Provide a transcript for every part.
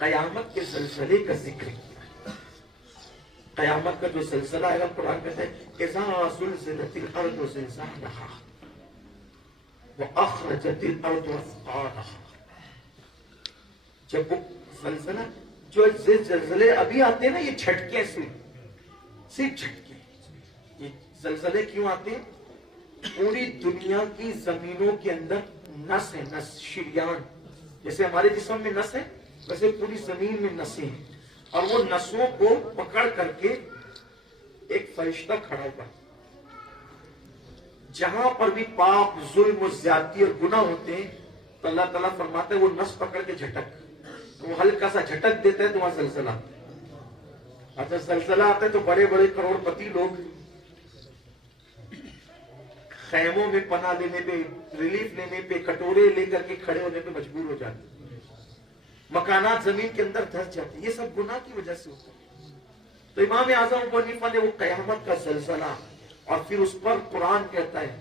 قیامت کے زلزلے کا ذکر کیا. قیامت کا جو زلزلہ آئے گا قرآن کہتا ہے اذا زلزلت الارض زلزالها واخرجت الارض اثقالها. جب وہ زلزلہ جو زلزلے ابھی آتے ہیں نا یہ جھٹکے سے صرف جھٹکے. یہ زلزلے کیوں آتے ہیں؟ پوری دنیا کی زمینوں کے اندر نس ہے, نس شریان. جیسے ہمارے جسم میں نس ہے ویسے پوری زمین میں نسیں ہیں, اور وہ نسوں کو پکڑ کر کے ایک فرشتہ کھڑا ہوا. جہاں پر بھی پاپ ظلم و زیادتی اور گناہ ہوتے ہیں تو اللہ تعالیٰ فرماتا ہے وہ نس پکڑ کے جھٹک, وہ ہلکا سا جھٹک دیتا ہے تو وہاں زلزلہ. اور جب زلزلہ آتا ہے تو بڑے بڑے کروڑ پتی لوگ خیموں میں پناہ لینے پہ, ریلیف لینے پہ, کٹورے لے کر کے کھڑے ہونے پہ مجبور ہو جاتے ہیں, مکانات زمین کے اندر دھس جاتے ہیں. یہ سب گناہ کی وجہ سے ہوتا ہے. تو امام اعظم ابو حنیفہ نے وہ قیامت کا زلزلہ اور پھر اس پر قرآن کہتا ہے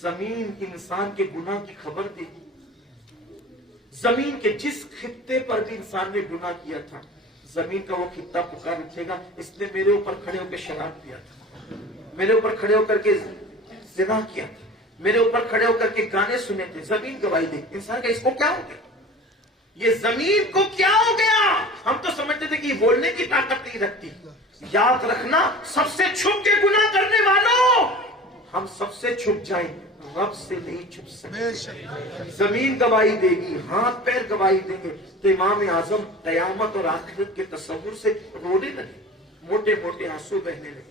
زمین انسان کے گناہ کی خبر دے گی. زمین کے جس خطے پر بھی انسان نے گناہ کیا تھا زمین کا وہ خطہ پکار اٹھے گا اس نے میرے اوپر کھڑے ہو کے شراب پیا تھا, میرے اوپر کھڑے ہو کر کے زنا کیا تھا, میرے اوپر کھڑے ہو کر کے گانے سنے تھے. زمین گواہی دے. انسان کا اس کو کیا ہو گیا؟ یہ زمین کو کیا ہو گیا؟ ہم تو سمجھتے تھے کہ یہ بولنے کی طاقت نہیں رکھتی. یاد رکھنا سب سے چھپ کے گناہ کرنے والوں, ہم سب سے چھپ جائیں رب سے نہیں چھپ سکتے. زمین گواہی دے گی, ہاتھ پیر گواہی دیں گے. تو امام اعظم قیامت اور آخرت کے تصور سے رونے لگے, موٹے موٹے آنسو بہنے لگے.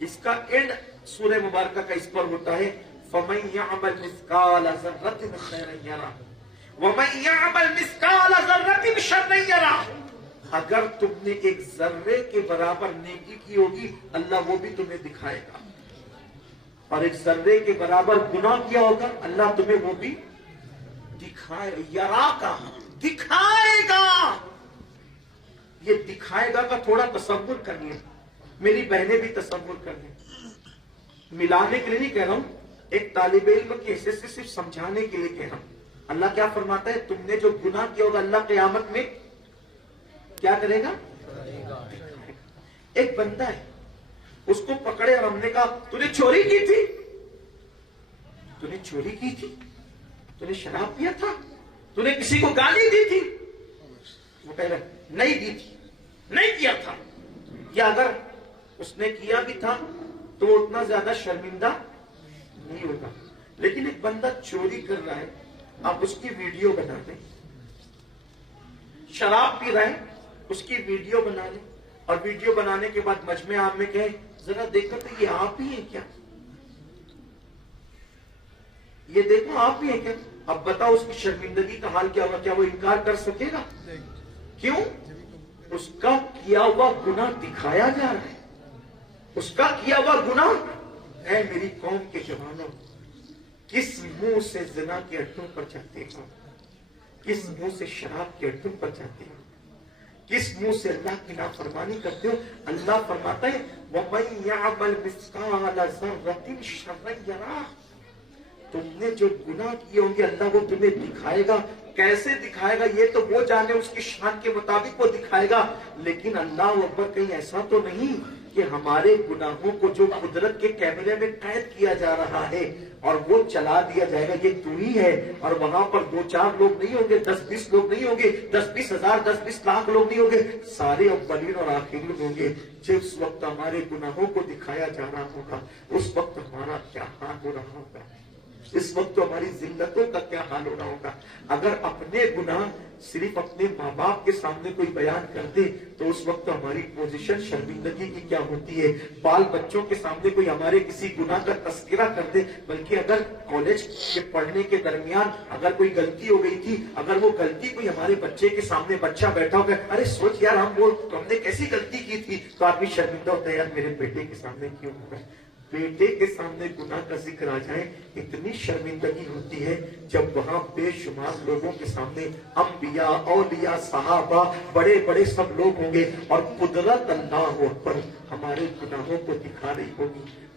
اس کا اینڈ سورہ مبارکہ کا اس پر ہوتا ہے فَمَن يَعْمَلْ مِثْقَالَ ذَرَّةٍ خَيْرًا يَرَهُ وَمَن يَعْمَلْ مِثْقَالَ ذَرَّةٍ شَرًّا يَرَهُ. اگر تم نے ایک ذرے کے برابر نیکی کی ہوگی اللہ وہ بھی تمہیں دکھائے گا, اور ایک ذرے کے برابر گناہ کیا ہوگا اللہ تمہیں وہ بھی دکھائے گا. یرا کا دکھائے گا. یہ دکھائے گا کا تھوڑا تصور کریے, میری بہنیں بھی تصور کر لیں. ملانے کے لیے نہیں کہہ رہا ہوں, ایک طالب علم کی حیثیت سے صرف سمجھانے کے لیے کہہ رہا ہوں. اللہ کیا فرماتا ہے تم نے جو گناہ کیا ہوگا اللہ قیامت میں کیا کرے گا؟ ایک بندہ ہے اس کو پکڑے اور ہم نے کہا تو نے چوری کی تھی, تو نے چوری کی تھی, تو نے شراب پیا تھا, تو نے کسی کو گالی دی تھی. وہ کہہ رہا نہیں دی تھی, نہیں کیا تھا. یا اگر اس نے کیا بھی تھا تو وہ اتنا زیادہ شرمندہ نہیں ہوگا. لیکن ایک بندہ چوری کر رہا ہے, آپ اس کی ویڈیو بنا دیں. شراب پی رہا ہے اس کی ویڈیو بنا لیں, اور ویڈیو بنانے کے بعد مجمع عام میں کہیں ذرا دیکھو تو یہ آپ ہی ہیں کیا, یہ دیکھو آپ ہی ہیں کیا. اب بتاؤ اس کی شرمندگی کا حال کیا ہوگا؟ کیا وہ انکار کر سکے گا؟ کیوں؟ اس کا کیا ہوا گناہ دکھایا جا رہا ہے. اس کا کیا ہوا گناہ. اے میری قوم کے جوانوں, کس منہ سے زنا کے اڈوں پر جاتے ہو, کس منہ سے شراب کے اڈوں پر جاتے ہو, کس منہ سے اللہ کی نافرمانی کرتے ہو. اللہ فرماتا ہے وَمَن يَعْمَلْ مِثْقَالَ ذَرَّةٍ شَرًّا يَرَهُ. تم نے جو گناہ کیے ہوں گے اللہ وہ تمہیں دکھائے گا. کیسے دکھائے گا یہ تو وہ جانے, اس کی شان کے مطابق وہ دکھائے گا. لیکن اللہ اکبر کہیں ایسا تو نہیں کہ ہمارے گناہوں کو جو قدرت کے کیمرے میں قید کیا جا رہا ہے اور وہ چلا دیا جائے گا یہ تو ہی ہے, اور وہاں پر 2-4 لوگ نہیں ہوں گے, 10-20 لوگ نہیں ہوں گے, 10-20 ہزار 10-20 لاکھ لوگ نہیں ہوں گے, سارے اولین اور آخرین ہوں گے. جس وقت ہمارے گناہوں کو دکھایا جا رہا ہوگا اس وقت ہمارا کیا حال ہو رہا ہوگا, اس وقت تو ہماری ذلتوں کا کیا حال ہو رہا ہوگا. اگر اپنے گناہ صرف اپنے ماں باپ کے سامنے کوئی بیان کر دے تو اس وقت ہماری پوزیشن شرمندگی کی کیا ہوتی ہے. بال بچوں کے سامنے کوئی ہمارے کسی گناہ کا تذکرہ کر دے, بلکہ اگر کالج کے پڑھنے کے درمیان اگر کوئی غلطی ہو گئی تھی, اگر وہ غلطی کوئی ہمارے بچے کے سامنے بچہ بیٹھا ہو گیا, ارے سوچ یار ہم نے کیسی غلطی کی تھی, تو آدمی شرمندہ ہوتا ہے یار میرے بیٹے کے سامنے کیوں ہو گیا. بیٹے کے سامنے گناہ کا ذکر آ جائے اتنی شرمندگی ہوتی ہے جب وہاں بے شمار لوگوں کے سامنے انبیاء, اولیاء, صحابہ, بڑے بڑے سب لوگ ہوں گے اور قدرت اللہ اکبر ہمارے گناہوں کو دکھا رہی ہوگی.